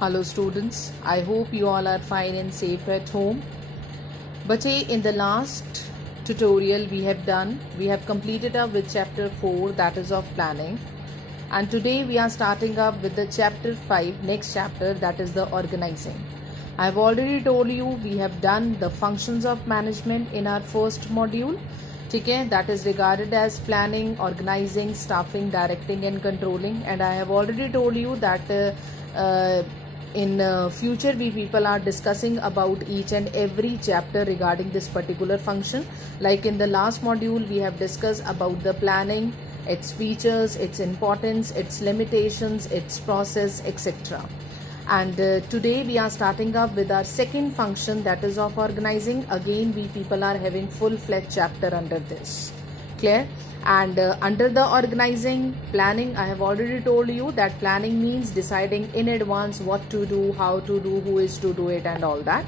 Hello students, I hope you all are fine and safe at home. Bache, in the last tutorial we have completed up with chapter 4, that is of planning, and today we are starting up with the chapter 5, next chapter, that is the organizing. I have already told you we have done the functions of management in our first module. Okay, that is regarded as planning, organizing, staffing, directing and controlling, and I have already told you that in future we people are discussing about each and every chapter regarding this particular function. Like in the last module we have discussed about the planning, its features, its importance, its limitations, its process, etc. And today we are starting up with our second function, that is of organizing. Again we people are having full-fledged chapter under this. Clear? And under the organizing, planning, I have already told you that planning means deciding in advance what to do, how to do, who is to do it and all that.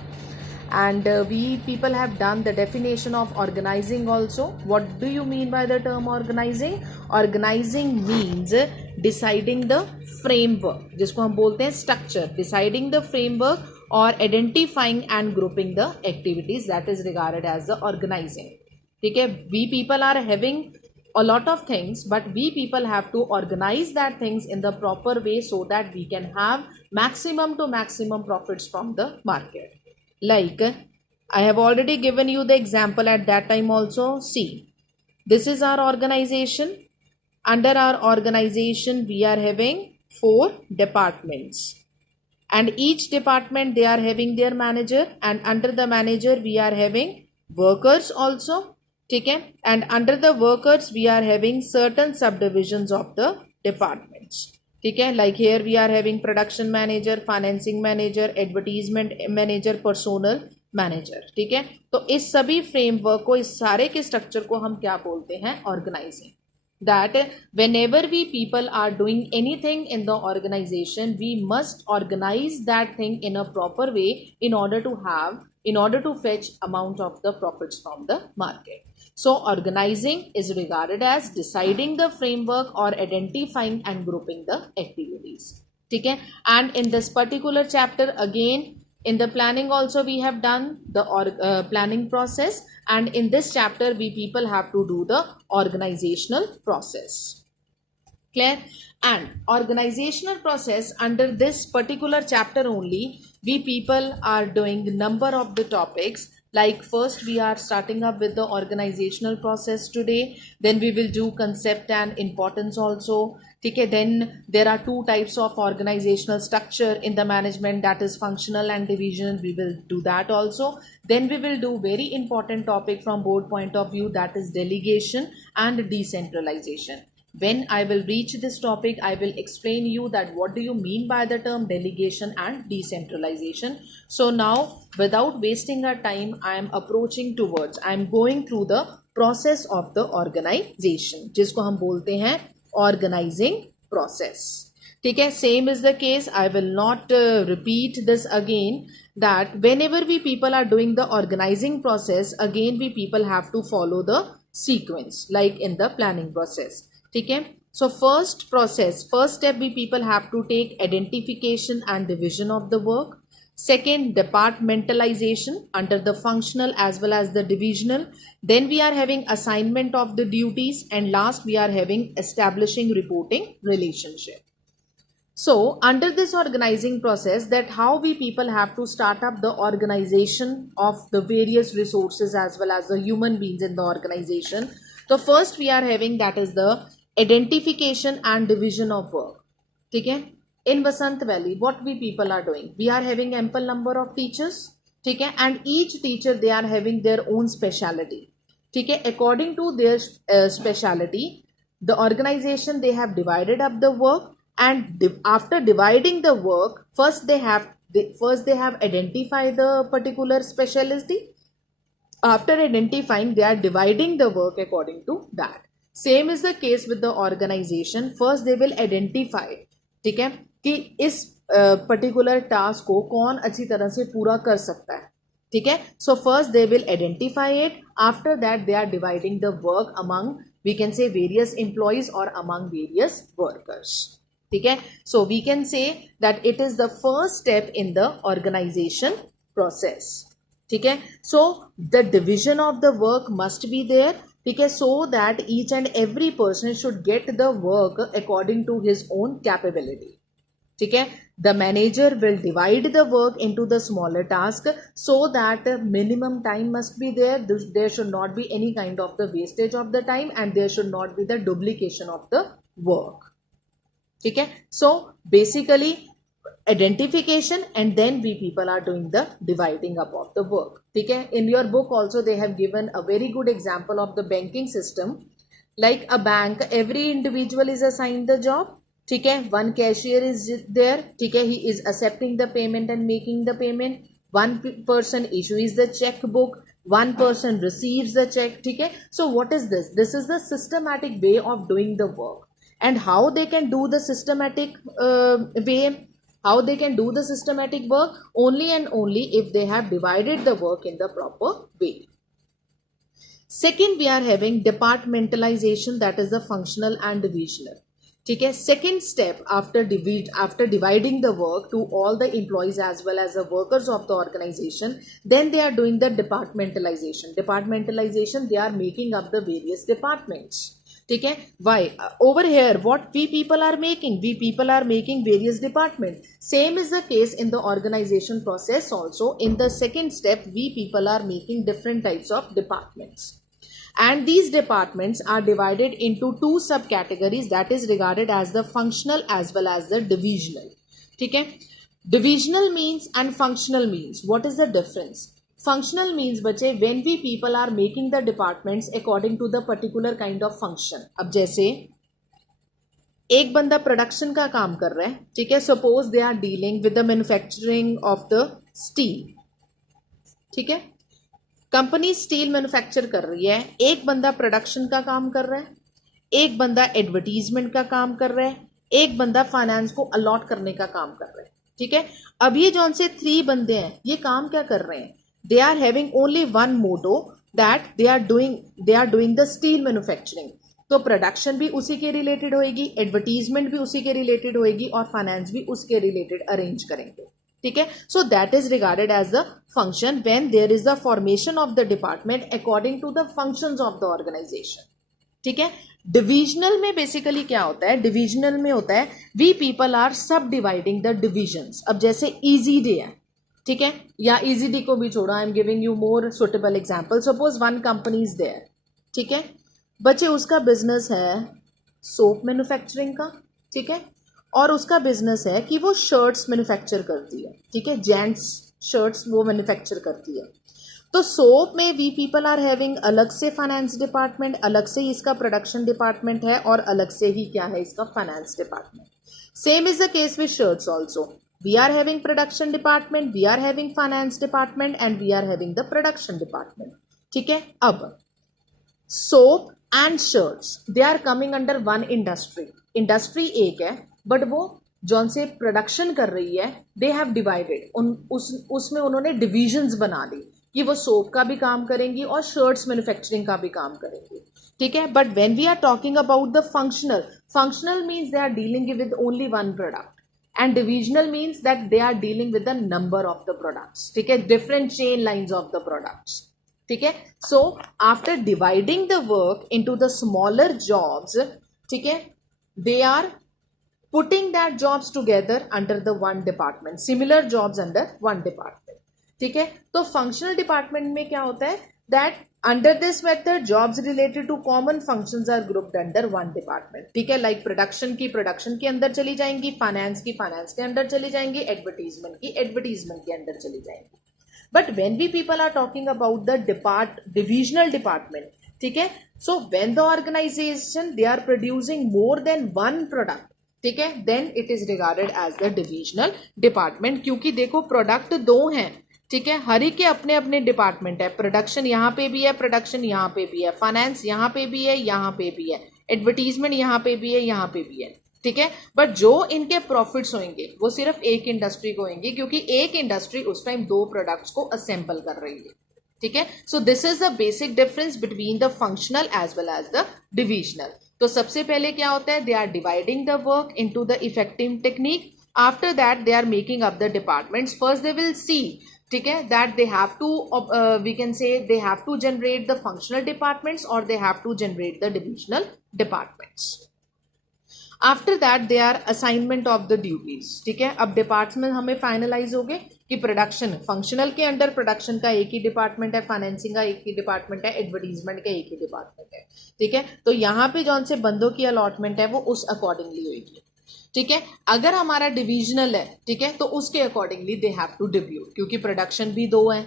And we people have done the definition of organizing also. What do you mean by the term organizing? Organizing means deciding the framework, जिसको हम बोलते हैं structure, deciding the framework or identifying and grouping the activities, that is regarded as the organizing. ठीक है, we people are having a lot of things, but we people have to organize that things in the proper way so that we can have maximum to maximum profits from the market. Like I have already given you the example at that time also. See, this is our organization. Under our organization we are having 4 departments, and each department they are having their manager, and under the manager we are having workers also. Okay, and under the workers we are having certain subdivisions of the departments. Okay, like here we are having production manager, financing manager, advertisement manager, personnel manager. ठीक है, तो इस सभी framework को, इस सारे के structure को हम क्या बोलते हैं? Organising. That whenever we people are doing anything in the organization, we must organize that thing in a proper way in order to fetch amount of the profits from the market. So organizing is regarded as deciding the framework or identifying and grouping the activities. Okay, and in this particular chapter again, in the planning also we have done the planning process, and in this chapter we people have to do the organizational process. Clear? And organizational process, under this particular chapter only we people are doing number of the topics. Like first we are starting up with the organizational process today, then we will do concept and importance also. Okay, then there are 2 types of organizational structure in the management, that is functional and divisional. We will do that also. Then we will do very important topic from board point of view, that is delegation and decentralization. When I will reach this topic, I will explain you that what do you mean by the term delegation and decentralization. So now without wasting our time, I am going through the process of the organization, जिसको हम बोलते हैं organizing process. ठीक है, same is the case. I will not repeat this again, that whenever we people are doing the organizing process, again we people have to follow the sequence like in the planning process. ठीक है, so first step we people have to take identification and division of the work. Second, departmentalization under the functional as well as the divisional. Then we are having assignment of the duties, and last we are having establishing reporting relationship. So under this organizing process, that how we people have to start up the organization of the various resources as well as the human beings in the organization. So first we are having, that is the identification and division of work. Okay, in Vasant Valley what we people are doing, we are having ample number of teachers. Okay, and each teacher they are having their own speciality. Okay, according to their speciality, the organization they have divided up the work, and after dividing the work, first they have identified the particular specialty. After identifying, they are dividing the work according to that. Same is the case with the organization. First they will identify, ठीक है, कि इस particular task को कौन अच्छी तरह से पूरा कर सकता है. ठीक है, so first they will identify it. After that they are dividing the work among, we can say, various employees or among various workers. ठीक है. So we can say that it is the first step in the organization process. ठीक है. So the division of the work must be there. ठीक है. So that each and every person should get the work according to his own capability. ठीक है. The manager will divide the work into the smaller task so that minimum time must be there. There should not be any kind of the wastage of the time and there should not be the duplication of the work. ठीक है. So basically identification and then we people are doing the dividing up of the work. ठीक है. In your book also they have given a very good example of the banking system. Like a bank, every individual is assigned the job. ठीक है. One cashier is there. ठीक है. He is accepting the payment and making the payment. One person issues the checkbook. One person receives the check. ठीक है. So what is this? This is the systematic way of doing the work. And how they can do the systematic way, how they can do the systematic work? Only and only if they have divided the work in the proper way. Second, we are having departmentalization, that is the functional and divisional. ठीक है. Second step after dividing the work to all the employees as well as the workers of the organization, then they are doing the departmentalization. Departmentalization, they are making up the various departments. ठीक है. Why? Over here, what we people are making? We people are making various departments. Same is the case in the organization process also. In the second step, we people are making different types of departments. And these departments are divided into two subcategories that is regarded as the functional as well as the divisional. ठीक है. Divisional means and functional means. What is the difference? Functional means बच्चे when we people are making the departments according to the particular kind of function. अब जैसे एक बंदा production का काम कर रहा है. ठीक है. Suppose they are dealing with the manufacturing of the steel. ठीक है. कंपनी स्टील मैन्युफैक्चर कर रही है. एक बंदा प्रोडक्शन का काम कर रहा है, एक बंदा एडवर्टीजमेंट का काम कर रहा है, एक बंदा फाइनेंस को अलॉट करने का काम कर रहा है. ठीक है. अब ये जौन से 3 बंदे हैं, ये काम क्या कर रहे हैं? They are having only one motto that they are doing the steel manufacturing. तो प्रोडक्शन भी उसी के रिलेटेड होएगी, एडवर्टीजमेंट भी उसी के रिलेटेड होएगी और फाइनेंस भी उसके रिलेटेड अरेंज करेंगे. ठीक है. So that is regarded as the function when there is the formation of the department according to the functions of the organisation. ठीक है. डिविजनल में बेसिकली क्या होता है? डिविजनल में होता है वी पीपल आर सब डिवाइडिंग द डिविजन्स. अब जैसे इजी डे है. ठीक है. या इजी डी को भी छोड़ो, I am giving you more suitable example. Suppose one company is there. ठीक है. बच्चे उसका बिजनेस है सोप मैन्युफैक्चरिंग का. ठीक है. और उसका बिजनेस है कि वो शर्ट्स मैन्युफैक्चर करती है. ठीक है. जेंट्स शर्ट्स वो मैन्युफैक्चर करती है. तो सोप में वी पीपल आर हैविंग अलग से फाइनेंस डिपार्टमेंट, अलग से ही इसका प्रोडक्शन डिपार्टमेंट है और अलग से ही क्या है इसका finance department. Same is the case with shirts also. We are having production department, we are having finance department and we are having the production department. ठीक है. अब soap and shirts they are coming under one industry. Industry एक है but वो जौन से production कर रही है they have divided. उसमें उन्होंने divisions बना दी कि वो सोप का भी काम करेंगी और शर्ट्स मैन्युफैक्चरिंग का भी काम करेंगी. ठीक है. But when we are talking about the functional means they are dealing with only one product. And divisional means that they are dealing with the number of the products. ठीक है. different chain lines of the products. ठीक है. so after dividing the work into the smaller jobs, ठीक है, they are putting that jobs together under the one department, similar jobs under one department. ठीक है. तो functional department में क्या होता है that under this method jobs related to common functions are grouped under one department. ठीक है. like production की प्रोडक्शन के अंदर चली जाएंगी, फाइनेंस की फाइनेंस के अंदर चली जाएंगी, एडवर्टीजमेंट की एडवर्टीजमेंट के अंदर चली जाएंगी. But when we people are talking about the divisional department. ठीक है. So when the organisation they are producing more than one product. ठीक है. Then it is regarded as the divisional department. क्योंकि देखो प्रोडक्ट 2 हैं. ठीक है. हर एक के अपने अपने डिपार्टमेंट है. प्रोडक्शन यहाँ पे भी है, प्रोडक्शन यहाँ पे भी है, फाइनेंस यहाँ पे भी है, यहाँ पे भी है, एडवर्टीजमेंट यहाँ पे भी है, यहाँ पे भी है. ठीक है. बट जो इनके प्रॉफिट्स होंगे वो सिर्फ एक इंडस्ट्री को होंगे क्योंकि एक इंडस्ट्री उस टाइम 2 प्रोडक्ट्स को असेंबल कर रही है. ठीक है. So this is the basic difference between the functional as well as the divisional. तो सबसे पहले क्या होता है, they are dividing the work into the effective technique. After that they are making up the departments. First they will see, ठीक है, that they have to, we can say they have to generate the functional departments और they have to generate the divisional departments. After that they are assignment of the duties. ठीक है, अब department हमें finalise हो गए कि production, functional के under production का एक ही डिपार्टमेंट है, फाइनेंसिंग का एक ही डिपार्टमेंट है, एडवर्टीजमेंट का एक ही डिपार्टमेंट है. ठीक है, तो यहाँ पे जौन से बंदों की अलॉटमेंट है वो उस अकॉर्डिंगली होगी. ठीक है, अगर हमारा डिविजनल है, ठीक है, तो उसके अकॉर्डिंगली दे हैव टू डिव्यूट, क्योंकि प्रोडक्शन भी दो है,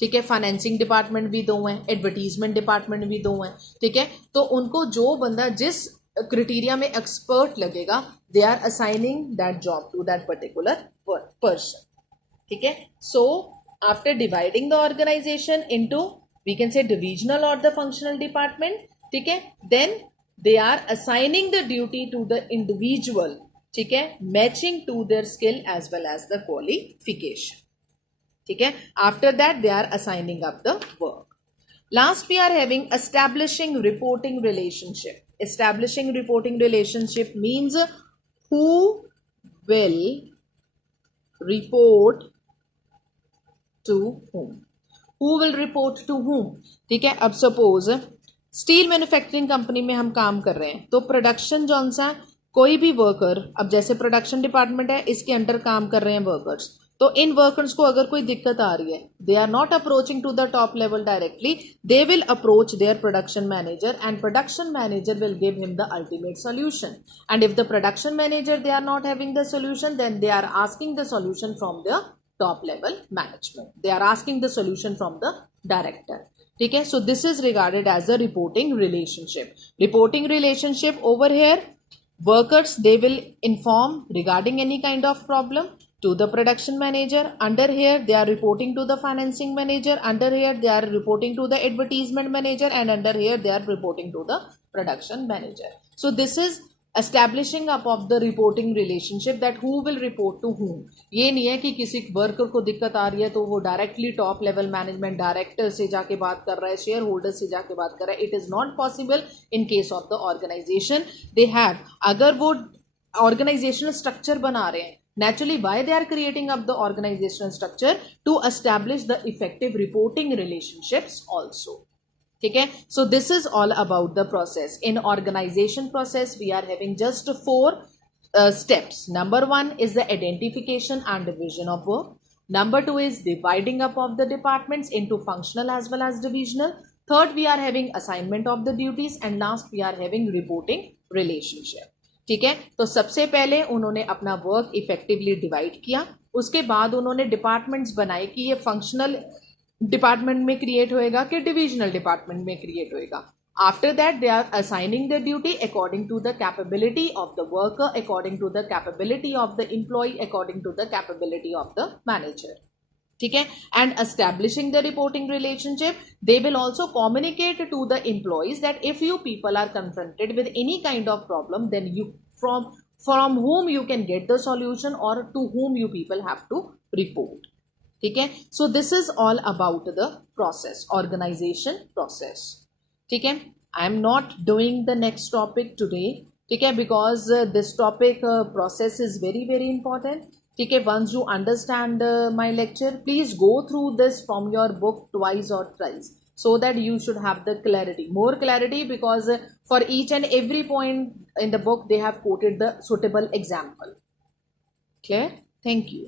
ठीक है, फाइनेंसिंग डिपार्टमेंट भी दो हैं, एडवर्टीजमेंट डिपार्टमेंट भी दो हैं. ठीक है, तो उनको जो बंदा जिस क्राइटेरिया में एक्सपर्ट लगेगा, they are assigning that job to that particular person. ठीक है, so after dividing the organisation into, we can say divisional और द फंक्शनल डिपार्टमेंट. ठीक है, then they are assigning the duty to the individual. ठीक है, matching to their skill as well as the qualification. ठीक है, after that they are assigning up the work. Last we are having establishing reporting relationship. Establishing reporting relationship means who will report to whom. Who will report to whom. ठीक है, अब suppose steel manufacturing company में हम काम कर रहे हैं, तो प्रोडक्शन जौन सा, कोई भी वर्कर, अब जैसे प्रोडक्शन डिपार्टमेंट है, इसके अंडर काम कर रहे हैं वर्कर्स, तो इन वर्कर्स को अगर कोई दिक्कत आ रही है, they are not approaching to the top level directly, they will approach their production manager and production manager will give him the ultimate solution. And if the production manager they are not having the solution, then they are asking the solution from the top level management, they are asking the solution from the director. ठीक है, so this is regarded as a reporting relationship. Reporting relationship over here, workers they will inform regarding any kind of problem to the production manager. Under here they are reporting to the financing manager, under here they are reporting to the advertisement manager, and under here they are reporting to the production manager. So this is establishing up of the reporting relationship, that who will report to whom. ये नहीं है कि किसी worker को दिक्कत आ रही है तो वो directly top level management director से जाके बात कर रहा है, शेयर होल्डर से जाके बात कर रहा है. It is not possible in case of the organisation. They have, अगर वो ऑर्गेनाइजेशनल स्ट्रक्चर बना रहे हैं, naturally why they are creating up the organizational structure, to establish the effective reporting relationships also. ठीक है, so this is all about the process. In organization process we are having just 4 steps. Number 1 is the identification and division of work. Number 2 is dividing up of the departments into functional as well as divisional. Third we are having assignment of the duties, and last we are having reporting relationship. ठीक है, तो सबसे पहले उन्होंने अपना work effectively divide किया, उसके बाद उन्होंने डिपार्टमेंट्स बनाए कि ये फंक्शनल डिपार्टमेंट में क्रिएट होएगा कि डिविजनल डिपार्टमेंट में क्रिएट होएगा. After that they are assigning the duty according to the capability of the worker, according to the capability of the employee, according to the capability of the manager. ठीक है, and establishing the reporting relationship, they will also communicate to the employees that if you people are confronted with any kind of problem, then you from whom you can get the solution or to whom you people have to report. ठीक है, so this is all about the process, organization process. ठीक है, I am not doing the next topic today. ठीक है, because this topic process is very very important. ठीक है, once you understand my lecture, please go through this from your book twice or thrice, so that you should have the clarity, more clarity, because for each and every point in the book they have quoted the suitable example. Clear? Thank you.